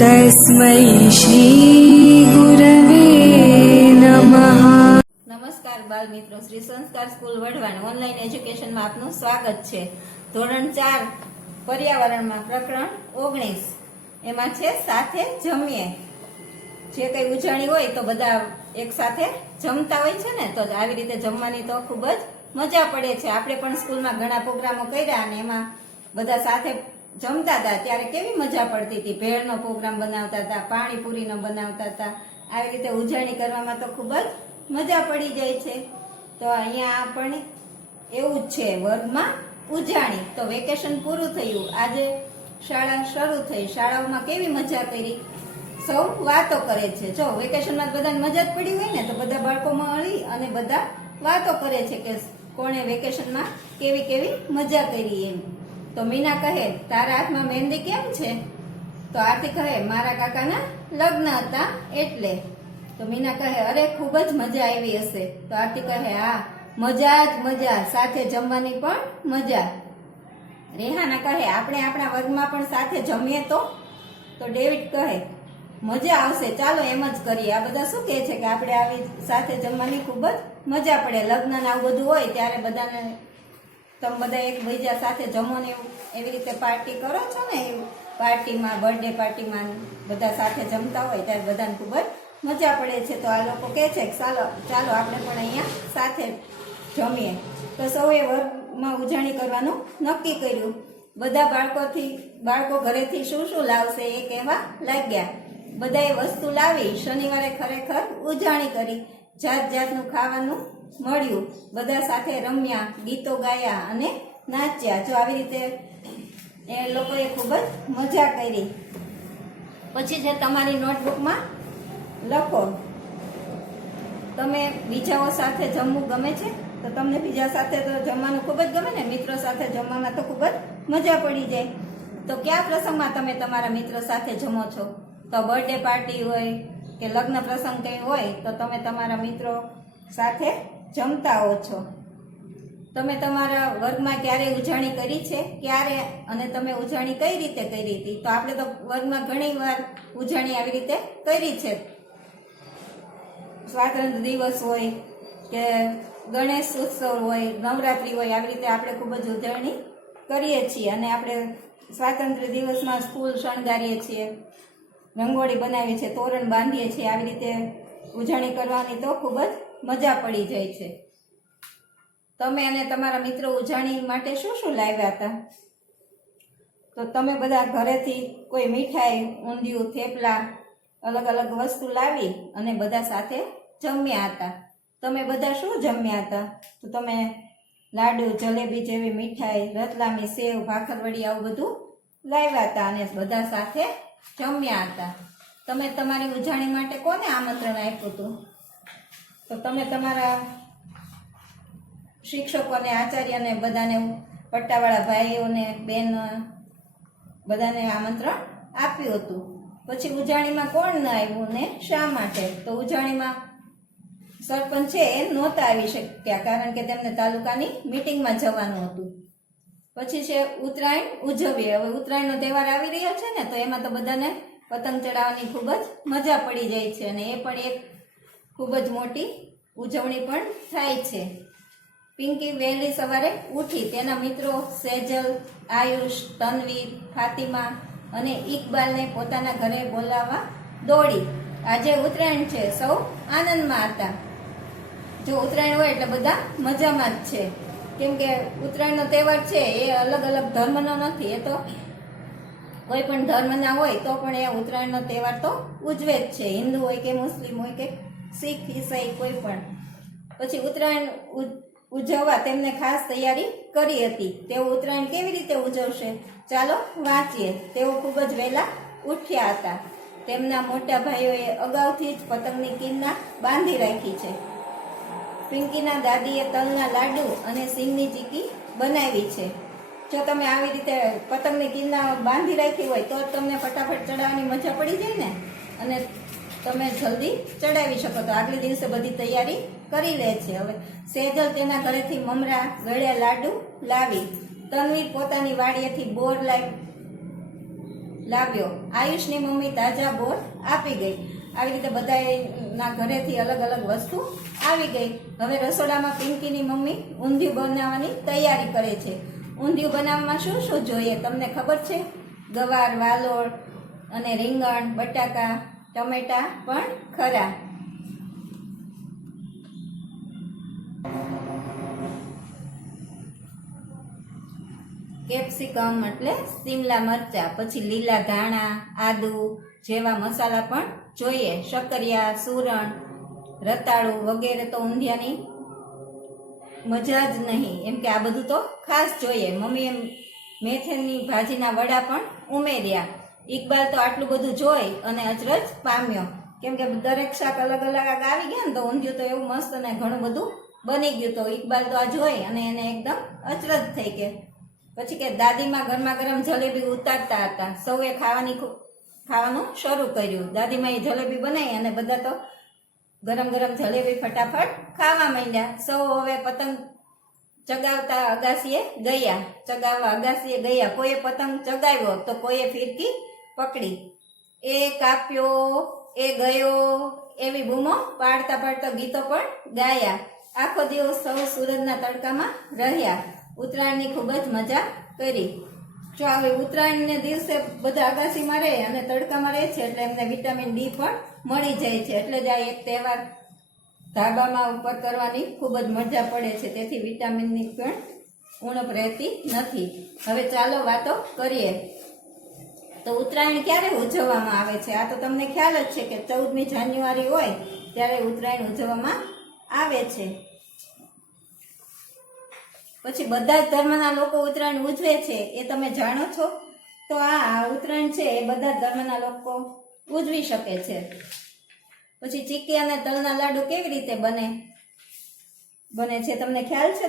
तस्मै श्री गुरवे नमः। નમસ્કાર બાળ મિત્રો, શ્રી સંસ્કાર સ્કૂલ વઢવાણ ઓનલાઈન એજ્યુકેશનમાં આપનું સ્વાગત છે. ધોરણ 4 પર્યાવરણમાં પ્રકરણ 19 એમાં છે સાથે જમીએ. જે કઈ ઉજવણી હોય તો બધા એક સાથે જમતા હોય છે ને, તો આવી રીતે જમવાની તો ખૂબ જ મજા પડે છે. આપણે પણ સ્કૂલમાં ઘણા પ્રોગ્રામો કર્યા અને એમાં બધા સાથે જમતા હતા ત્યારે કેવી મજા પડતી હતી. ભેળનો પ્રોગ્રામ બનાવતા હતા, પાણીપુરીનો બનાવતા હતા. આવી રીતે ઉજવણી કરવામાં તો ખૂબ જ મજા પડી જાય છે. તો અહીંયા આપણે એવું જ છે, વર્ગમાં ઉજાણી. તો વેકેશન પૂરું થયું, આજે શાળા શરૂ થઈ. શાળાઓમાં કેવી મજા કરી, સૌ વાતો કરે છે. જો વેકેશનમાં બધાને મજા જ પડી હોય ને, તો બધા બાળકો મળી અને બધા વાતો કરે છે કે કોણે વેકેશનમાં કેવી કેવી મજા કરી એમ. તો મીના કહે, તારા હાથમાં મહેંદી કેમ છે? તો આરતી કહે, મારા કાકાના લગ્ન હતા એટલે. તો મીના કહે, અરે ખૂબ જ મજા આવી હશે. તો આરતી કહે, હા મજા જ મજા, સાથે જમવાની પણ મજા. રેહાના કહે, આપણે આપણા વર્ગમાં પણ સાથે જમીએ તો? તો ડેવિડ કહે, મજા આવશે, ચાલો એમ જ કરીએ. આ બધા શું કહે છે કે આપણે આવી સાથે જમવાની ખૂબ જ મજા પડે. લગ્ન ને આવું બધું હોય ત્યારે બધાને તમે બધા એકબીજા સાથે જમો ને એવી રીતે પાર્ટી કરો છો ને, એવું પાર્ટીમાં, બર્થડે પાર્ટીમાં બધા સાથે જમતા હોય ત્યારે બધાને ખૂબ જ મજા પડે છે. તો આ લોકો કહે છે કે ચાલો આપણે પણ અહીંયા સાથે જમીએ. તો સૌએ વર્ગમાં ઉજવણી કરવાનું નક્કી કર્યું. બધા બાળકો ઘરેથી શું શું લાવશે એ કહેવા લાગ્યા. બધાએ વસ્તુ લાવી. શનિવારે ખરેખર ઉજવણી કરી. જાત જાતનું ખાવાનું મળ્યું. બધા સાથે રમ્યા, ગીતો ગાયા અને નાચ્યા. જો આવી રીતે એ લોકોએ ખૂબ જ મજા કરી. પછી છે તમારી નોટબુકમાં લખો, તમે બીજાઓ સાથે જમવું ગમે છે? તો તમને બીજા સાથે તો જમવાનું ખૂબ જ ગમે ને, મિત્રો સાથે જમવામાં તો ખૂબ જ મજા પડી જાય. તો કયા પ્રસંગમાં તમે તમારા મિત્રો સાથે જમો છો? તો બર્થડે પાર્ટી હોય કે લગ્ન પ્રસંગ કંઈ હોય તો તમે તમારા મિત્રો સાથે જમતા હો છો. તમે તમારા વર્ગમાં ક્યારે ઉજવણી કરી છે? ક્યારે? અને તમે ઉજવણી કઈ રીતે કરી હતી? તો આપણે તો વર્ગમાં ઘણી વાર ઉજવણી આવી રીતે કરી છે. સ્વાતંત્ર્ય દિવસ હોય કે ગણેશ ઉત્સવ હોય, નવરાત્રી હોય, આવી રીતે આપણે ખૂબ જ ઉજવણી કરીએ છીએ. અને આપણે સ્વાતંત્ર્ય દિવસમાં સ્કૂલ શણગારીએ છીએ, રંગોળી બનાવીએ છીએ, તોરણ બાંધીએ છીએ. આવી રીતે ઉજવણી કરવાની તો ખૂબ જ મજા પડી જાય છે. તમે અને તમારા મિત્રો ઉજવણી માટે શું શું લાવ્યા હતા? તો તમે બધા ઘરેથી કોઈ મીઠાઈ, ઊંધિયું, થેપલા, અલગ અલગ વસ્તુ લાવી અને બધા સાથે જમ્યા હતા. તમે બધા શું જમ્યા હતા? તો તમે લાડુ, જલેબી જેવી મીઠાઈ, રતલામી, સેવ, ભાખરવડી આવું બધું લાવ્યા હતા અને બધા સાથે જમ્યા હતા. તમે તમારી ઉજવણી માટે કોને આમંત્રણ આપ્યું હતું? તો તમે તમારા શિક્ષકોને, આચાર્યને, બધાને, પટ્ટાવાળા ભાઈઓને, બેન બધાને આમંત્રણ આપ્યું હતું. પછી ઉજવણીમાં કોણ ન આવ્યું ને શા માટે? તો ઉજવણીમાં સરપંચ છે એ નહોતા આવી શક્યા, કારણ કે તેમને તાલુકાની મિટિંગમાં જવાનું હતું. પછી છે ઉત્તરાયણ ઉજવીએ. હવે ઉત્તરાયણનો તહેવાર આવી રહ્યો છે ને, તો એમાં તો બધાને પતંગ ચડાવવાની ખૂબ જ મજા પડી જાય છે અને એ પણ એક ખૂબ જ મોટી ઉજવણી પણ થાય છે. પિંકી વહેલી સવારે ઉઠી. તેના મિત્રો સેજલ, આયુષ, તન્વીર, ફાતિમા અને ઇકબાલને પોતાના ઘરે બોલાવવા દોડી. આજે ઉત્તરાયણ છે, સૌ આનંદમાં હતા. જો ઉત્તરાયણ હોય એટલે બધા મજામાં જ છે, કેમ કે ઉત્તરાયણનો તહેવાર છે એ અલગ અલગ ધર્મનો નથી. એ તો કોઈ પણ ધર્મના હોય તો પણ એ ઉત્તરાયણનો તહેવાર તો ઉજવે જ છે, હિન્દુ હોય કે મુસ્લિમ હોય કે શીખ, ઈસાઈ, કોઈ પણ. પછી ઉત્તરાયણ ઉજવવા તેમને ખાસ તૈયારી કરી હતી. તેઓ ઉત્તરાયણ કેવી રીતે ઉજવશે? ચાલો વાંચીએ. તેઓ ખૂબ જ વહેલા ઉઠ્યા હતા. તેમના મોટા ભાઈઓએ અગાઉથી જ પતંગની કિન્ના બાંધી રાખી છે. પિંકીના દાદીએ તલના લાડુ અને સિંગની ચીકી બનાવી છે. જો તમે આવી રીતે પતંગની કિન્ના બાંધી રાખી હોય તો તમને ફટાફટ ચડાવવાની મજા પડી જાય ને, અને તમે જલ્દી ચડાવી શકો. તો આગલે દિવસે બધી તૈયારી કરી લે છે. હવે સેજલ તેના ઘરેથી મમરા, ગળ્યા લાડુ લાવી. તન્વીર પોતાની વાડીએથી બોર લાવી. લાવ્યો. આયુષની મમ્મી તાજા બોર આપી ગઈ. આવી રીતે બધાના ઘરેથી અલગ અલગ વસ્તુ આવી ગઈ. હવે રસોડામાં પિંકીની મમ્મી ઊંધિયું બનાવવાની તૈયારી કરે છે. ઊંધિયું બનાવવામાં શું શું જોઈએ તમને ખબર છે? ગવાર, વાલોળ અને રીંગણ, બટાકા, ટમેટા પણ ખરા. કેપ્સિકમ એટલે શિમલા મરચા, પછી લીલા ધાણા, આદુ જેવા મસાલા પણ જોઈએ. શક્કરિયા, સુરણ, રતાળું વગેરે તો ઊંધિયાની મજા જ નહીં, એમ કે આ બધું તો ખાસ જોઈએ. મમ્મીએ મેથીની ભાજીના વડા પણ ઉમેર્યા. ઇકબાલ તો આટલું બધું જોઈ અને અચરજ પામ્યો, કેમ કે દરેક શાક અલગ અલગ આવી ગયા ને તો ઊંધિયું તો એવું મસ્ત અને ઘણું બધું બની ગયું. તો ઇકબાલ તો આ જોઈ અને એને એકદમ અચરજ થઈ કે પછી કે દાદીમાં ગરમા ગરમ જલેબી ઉતારતા હતા. સૌએ ખાવાનું શરૂ કર્યું. દાદીમાં એ જલેબી બનાવી અને બધા તો ગરમ ગરમ જલેબી ફટાફટ ખાવા માંડ્યા. સૌ હવે પતંગ ચગાવતા અગાસીએ ગયા. કોઈએ પતંગ ચગાવ્યો તો કોઈએ ફિરકી પકડી. એ કાપ્યો, એ ગયો એવી બૂમો પાડતા પાડતા ગીતો પણ ગાયા. આખો દિવસ સૌ સૂરજના તડકામાં રહ્યા. ઉત્તરાયણની ખૂબ જ મજા કરી. જો હવે ઉત્તરાયણને દિવસે બધા અગાસીમાં રહે અને તડકામાં રહે છે એટલે એમને વિટામિન ડી પણ મળી જાય છે. એટલે જ આ એક તહેવાર ધાબામાં ઉપર કરવાની ખૂબ જ મજા પડે છે. તેથી વિટામિનની પણ ઉણપ રહેતી નથી. હવે ચાલો વાતો કરીએ. તો ઉત્તરાયણ ક્યારે ઉજવવામાં આવે છે? આ તો તમને ખ્યાલ જ છે કે 14મી જાન્યુઆરી હોય ત્યારે ઉત્તરાયણ ઉજવવામાં આવે છે. પછી બધા જ ધર્મના લોકો ઉત્તરાયણ ઉજવે છે એ તમે જાણો છો? તો આ ઉત્તરાયણ છે એ બધા જ ધર્મના લોકો ઉજવી શકે છે. પછી ચીકી અને તલના લાડુ કેવી રીતે બને છે તમને ખ્યાલ છે?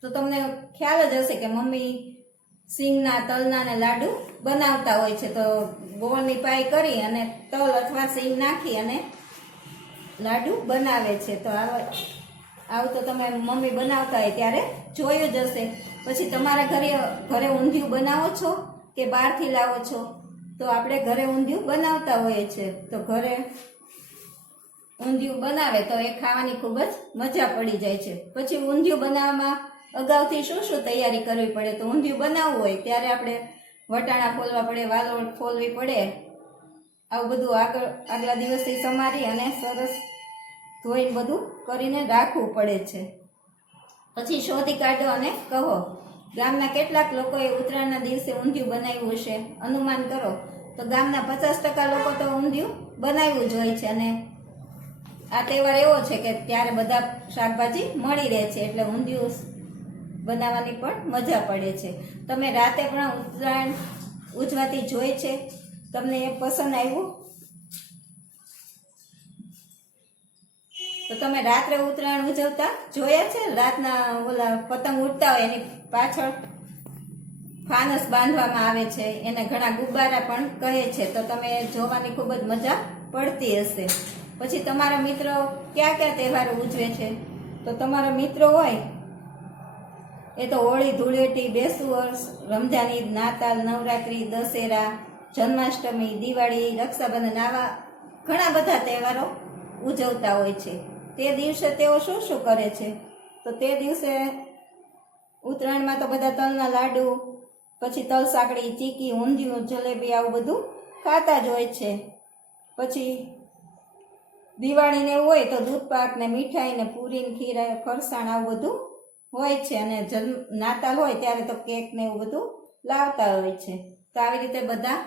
તો તમને ખ્યાલ જ હશે કે મમ્મી સિંગના, તલના ને લાડુ બનાવતા હોય છે. તો ગોળની પાઈ કરી અને તલ અથવા સિંગ નાખી અને લાડુ બનાવે છે. તો આવું તો તમે મમ્મી બનાવતા હોય ત્યારે જોયું જ હશે. પછી તમારા ઘરે ઊંધિયું બનાવો છો કે બહારથી લાવો છો? તો આપણે ઘરે ઊંધિયું બનાવતા હોઈએ છીએ. તો ઘરે ઊંધિયું બનાવે તો એ ખાવાની ખૂબ જ મજા પડી જાય છે. પછી ઊંધિયું બનાવવામાં અગાઉથી શું શું તૈયારી કરવી પડે? તો ઊંધિયું બનાવવું હોય ત્યારે આપણે વટાણા ફોલવા પડે, વાલોળ ફોલવી પડે. આવું બધું આગલા દિવસથી સમારી અને સરસ ધોઈને બધું કરીને રાખવું પડે છે. પછી શોધી કાઢો અને કહો ગામના કેટલાક લોકોએ ઉત્તરાયણના દિવસે ઊંધિયું બનાવ્યું હશે? અનુમાન કરો. તો ગામના 50% લોકો તો ઊંધિયું બનાવ્યું જ હોય છે. અને આ તહેવાર એવો છે કે ત્યારે બધા શાકભાજી મળી રહે છે એટલે ઊંધિયું બનાવવાની પણ મજા પડે છે. તમે રાતે પણ ઉત્તરાયણ ઉજવાતી જોઈ છે? તમને એ પસંદ આવ્યું? તો તમે રાત્રે ઉત્તરાયણ ઉજવતા જોયા છે? રાતના ઓલા પતંગ ઉડતા હોય એની પાછળ ફાનસ બાંધવામાં આવે છે, એને ઘણા ગુબ્બારા પણ કહે છે. તો તમે જોવાની ખૂબ જ મજા પડતી હશે. પછી તમારા મિત્રો કયા કયા તહેવારો ઉજવે છે? તો તમારા મિત્રો હોય એ તો હોળી, ધૂળેટી, બેસતું વર્ષ, રમઝાન ઈદ, નાતાલ, નવરાત્રી, દશેરા, જન્માષ્ટમી, દિવાળી, રક્ષાબંધન આવા ઘણા બધા તહેવારો ઉજવતા હોય છે. તે દિવસે તેઓ શું શું કરે છે? તો તે દિવસે ઉત્તરાયણમાં તો બધા તલના લાડુ, પછી તલ સાંકળી, ચીકી, ઊંધિયું, જલેબી આવું બધું ખાતા જ હોય છે. પછી દિવાળીને એવું હોય તો દૂધ પાક ને મીઠાઈ ને પૂરી ને ખીર, ફરસાણ આવું બધું હોય છે. અને નાતાલ હોય ત્યારે તો કેક ને એવું બધું લાવતા હોય છે. તો આવી રીતે બધા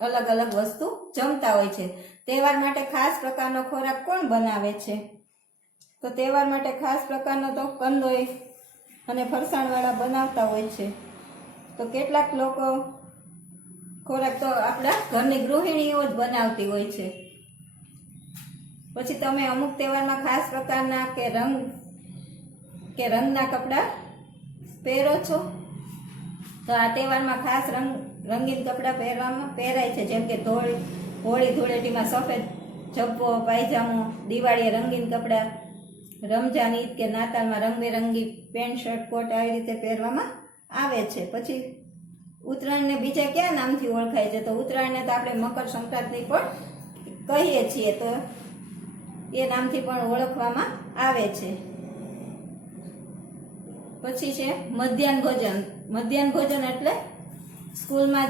અલગ અલગ વસ્તુ જમતા હોય છે. તહેવાર માટે ખાસ પ્રકારનો ખોરાક કોણ બનાવે છે? તો તહેવાર માટે ખાસ પ્રકારનો તો કંદોઈ અને ફરસાણવાળા બનાવતા હોય છે. તો કેટલાક લોકો ખોરાક તો આપણા ઘરની ગૃહિણીઓ જ બનાવતી હોય છે. પછી તમે અમુક તહેવારમાં ખાસ પ્રકારના રંગના કપડાં પહેરો છો? તો આ તહેવારમાં ખાસ રંગીન કપડાં પહેરાય છે. જેમ કે હોળી ધૂળેટીમાં સફેદ જબ્બો, પાયજામો, દિવાળીએ રંગીન કપડાં, રમઝાન ઈદ કે નાતાલમાં રંગબેરંગી પેન્ટ, શર્ટ, કોટ આવી રીતે પહેરવામાં આવે છે. પછી ઉત્તરાયણને બીજા કયા નામથી ઓળખાય છે? તો ઉત્તરાયણને તો આપણે મકર સંક્રાંતિ પણ કહીએ છીએ, તો એ નામથી પણ ઓળખવામાં આવે છે. પછી છે મધ્યાહન ભોજન. મધ્યાહન ભોજન એટલે સ્કૂલમાં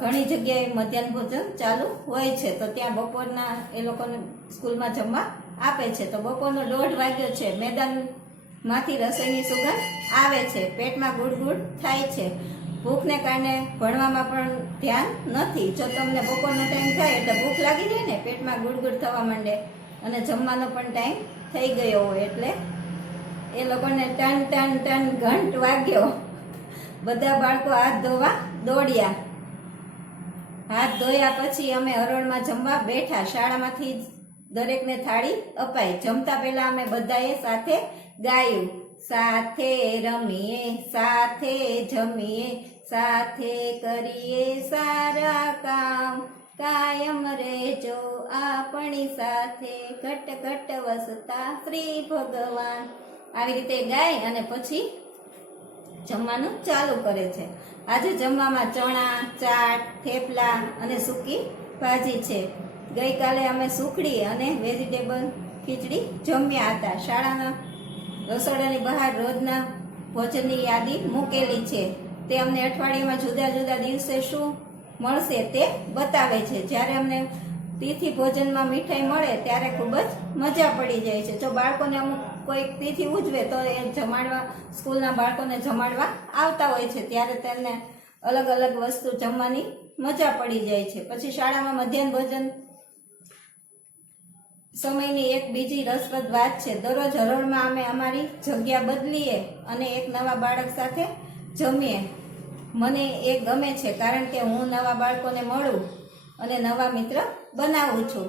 ઘણી જગ્યાએ મધ્યાહન ભોજન ચાલુ હોય છે, તો ત્યાં બપોરના એ લોકોને સ્કૂલમાં જમવા આપે છે. તો બપોરનો 1:30 વાગ્યો છે, મેદાનમાંથી રસોઈની સુગંધ આવે છે, પેટમાં ગુડગુડ થાય છે. ભૂખને કારણે ભણવામાં પણ ધ્યાન નથી. જો તમને બપોરનો ટાઈમ થાય એટલે ભૂખ લાગી જાય ને, પેટમાં ગુડગુડ થવા માંડે અને જમવાનો પણ ટાઈમ થઈ ગયો હોય એટલે એ લોકોને ટન ઘંટ વાગ્યો. બધા બાળકો હાથ ધોવા દોડ્યા. હાથ ધોયા પછી અમે હરોળમાં જમવા બેઠા. શાળામાંથી દરેકને થાળી અપાઈ. જમતા પહેલા અમે બધાએ સાથે ગાયું, સાથે રમીએ, સાથે જમીએ, સાથે કરીએ સારા કામ, કાયમ રહેજો આપણી સાથે, ઘટ ઘટ વસતા શ્રી ભગવાન. આવી રીતે ગાય અને પછી જમવાનું ચાલુ કરે છે. આજે જમવામાં ચણા, ચાટ, થેપલા અને સૂકી ભાજી છે. ગઈકાલે અમે સુખડી અને વેજીટેબલ ખીચડી જમ્યા હતા. શાળાના રસોડાની બહાર રોજના ભોજનની યાદી મૂકેલી છે. તે અમને અઠવાડિયામાં જુદા જુદા દિવસે શું મળશે તે બતાવે છે. જ્યારે અમને તિથિ ભોજનમાં મીઠાઈ મળે ત્યારે ખૂબ જ મજા પડી જાય છે. જો બાળકોને અમુક કોઈક તિથિ ઉજવે તો એ જમાડવા, સ્કૂલના બાળકોને જમાડવા આવતા હોય છે, ત્યારે તેમને અલગ અલગ વસ્તુ જમવાની મજા પડી જાય છે. પછી શાળામાં મધ્યાહન ભોજન સમયની એક બીજી રસપ્રદ વાત છે. દરરોજ હરોળમાં અમે અમારી જગ્યા બદલીએ અને એક નવા બાળક સાથે જમીએ. મને એ ગમે છે કારણ કે હું નવા બાળકોને મળું અને નવા મિત્ર બનાવું છું.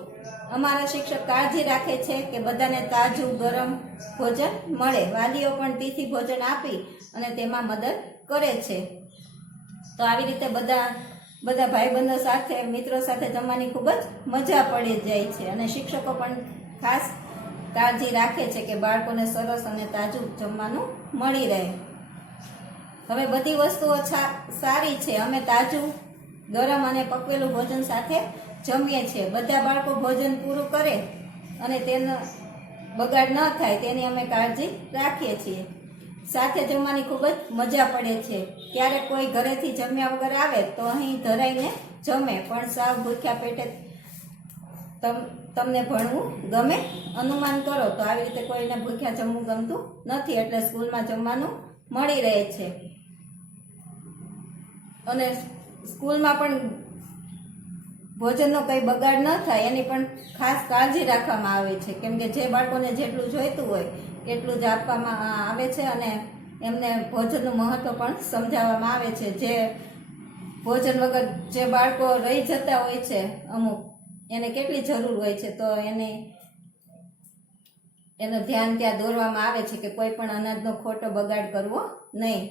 અમારા શિક્ષક કાળજી રાખે છે કે બધાને તાજું ગરમ ભોજન મળે. વાલીઓ પણ તિથિ ભોજન આપી અને તેમાં મદદ કરે છે. તો આવી રીતે બધા ભાઈબંધો સાથે, મિત્રો સાથે જમવાની ખૂબ જ મજા પડી જાય છે. અને શિક્ષકો પણ ખાસ કાળજી રાખે છે કે બાળકોને સરસ અને તાજું જમવાનું મળી રહે. હવે બધી વસ્તુઓ સારી છે. અમે તાજું, ગરમ અને પકવેલું ભોજન સાથે જમીએ છીએ. બધા બાળકો ભોજન પૂરું કરે અને તેનો બગાડ ન થાય તેની અમે કાળજી રાખીએ છીએ. સાથે જમવાની ખૂબ જ મજા પડે છે. ક્યારેક કોઈ ઘરેથી જમ્યા વગર આવે તો અહીં ધરાઈને જમે, પણ સાવ ભૂખ્યા પેટે તમને ભણવું ગમે? અનુમાન કરો. તો આવી રીતે કોઈને ભૂખ્યા જમવું ગમતું નથી, એટલે સ્કૂલમાં જમવાનું મળી રહે છે. અને સ્કૂલમાં પણ ભોજનનો કંઈ બગાડ ન થાય એની પણ ખાસ કાળજી રાખવામાં આવે છે, કેમ કે જે બાળકોને જેટલું જોઈતું હોય એટલું જ આપવામાં આવે છે. અને એમને ભોજનનું મહત્વ પણ સમજાવવામાં આવે છે. જે ભોજન વગર જે બાળકો રહી જતા હોય છે અમુક, એને કેટલી જરૂર હોય છે, તો એનું ધ્યાન ત્યાં દોરવામાં આવે છે કે કોઈ પણ અનાજનો ખોટો બગાડ કરવો નહીં.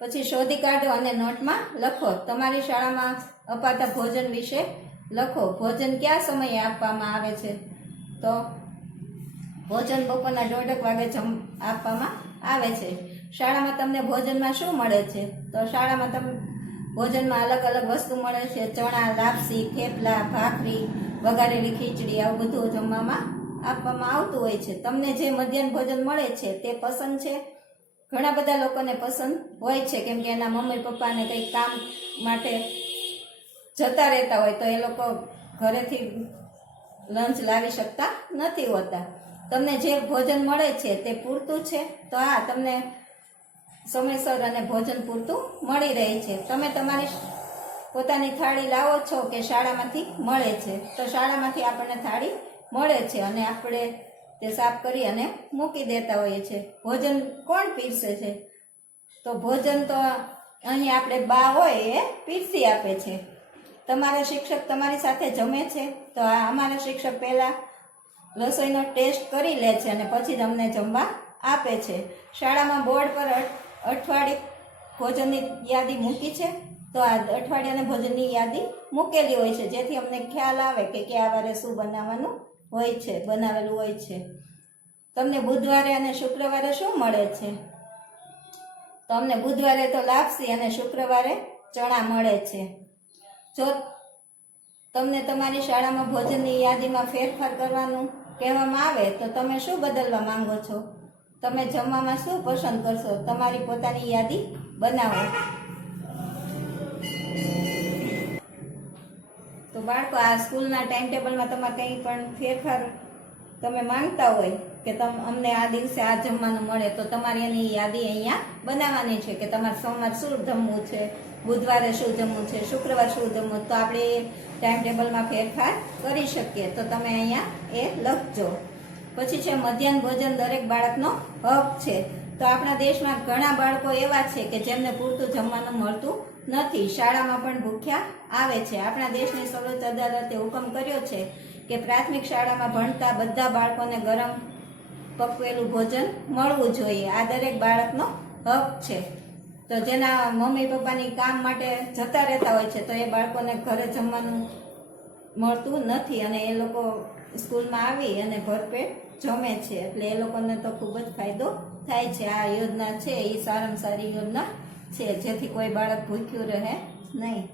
પછી શોધી કાઢો અને નોટમાં લખો. તમારી શાળામાં અપાતા ભોજન વિશે લખો. ભોજન કયા સમયે આપવામાં આવે છે? તો ભોજન બપોરના 1:30 વાગે આપવામાં આવે છે. શાળામાં તમને ભોજનમાં શું મળે છે? તો શાળામાં ભોજનમાં અલગ અલગ વસ્તુ મળે છે. ચણા, લાપસી, થેપલા, ભાખરી, વઘારેલી ખીચડી, આવું બધું જમવામાં આપવામાં આવતું હોય છે. તમને જે મધ્યાહન ભોજન મળે છે તે પસંદ છે? ઘણા બધા લોકોને પસંદ હોય છે, કેમ કે એના મમ્મી પપ્પાને કંઈક કામ માટે જતા રહેતા હોય તો એ લોકો ઘરેથી લંચ લાવી શકતા નથી હોતા. તમને જે ભોજન મળે છે તે પૂરતું છે? તો હા, તમને સમયસર અને ભોજન પૂરતું મળી રહે છે. તમે તમારી પોતાની થાળી લાવો છો કે શાળામાંથી મળે છે? તો શાળામાંથી આપણને થાળી મળે છે અને આપણે તે સાફ કરી અને મૂકી દેતા હોઈએ છીએ. ભોજન કોણ પીરસે છે? તો ભોજન તો અહીં આપણે બા હોય એ પીરસી આપે છે. તમારા શિક્ષક તમારી સાથે જમે છે? તો અમારા શિક્ષક પહેલા રસોઈનો ટેસ્ટ કરી લે છે અને પછી જ અમને જમવા આપે છે. શાળામાં બોર્ડ પર અઠવાડિયે ભોજનની યાદી મૂકી છે? તો આ અઠવાડિયાના ભોજનની યાદી મૂકેલી હોય છે, જેથી અમને ખ્યાલ આવે કે કયા વારે શું બનાવેલું હોય છે. તમને બુધવારે અને શુક્રવારે શું મળે છે? તો અમને બુધવારે તો લાપસી અને શુક્રવારે ચણા મળે છે. જો તમને તમારી શાળામાં ભોજનની યાદીમાં ફેરફાર કરવાનું કહેવામાં આવે તો તમે શું બદલવા માંગો છો? તમે જમવામાં શું પસંદ કરશો? તમારી પોતાની યાદી બનાવો. તો બાળકો, આ સ્કૂલના ટાઈમ ટેબલમાં તમારે કંઈ પણ ફેરફાર તમે માંગતા હોય કે અમને આ દિવસે આ જમવાનું મળે, તો તમારે એની યાદી અહીંયા બનાવવાની છે કે તમારે સોમવાર શું જમવું છે, બુધવારે શું જમવું છે, શુક્રવાર શું જમવું. તો આપણે ટાઈમ ટેબલમાં ફેરફાર કરી શકીએ. તો તમે અહીંયા એ લખજો. પછી છે મધ્યાહન ભોજન દરેક બાળકનો હક છે. તો આપણા દેશમાં ઘણા બાળકો એવા છે કે જેમને પૂરતું જમવાનું મળતું નથી, શાળામાં પણ ભૂખ્યા આવે છે. આપણા દેશની સર્વોચ્ચ અદાલતે હુકમ કર્યો છે કે પ્રાથમિક શાળામાં ભણતા બધા બાળકોને ગરમ પકવેલું ભોજન મળવું જોઈએ. આ દરેક બાળકનો હક છે. તો જેના મમ્મી પપ્પાની કામ માટે જતા રહેતા હોય છે તો એ બાળકોને ઘરે જમવાનું મળતું નથી અને એ લોકો સ્કૂલમાં આવી અને ભરપેટ જમે છે, એટલે એ લોકોને તો ખૂબ જ ફાયદો થાય છે. આ યોજના છે એ સારામાં સારી યોજના છે, જેથી કોઈ બાળક ભૂખ્યું રહે નહીં.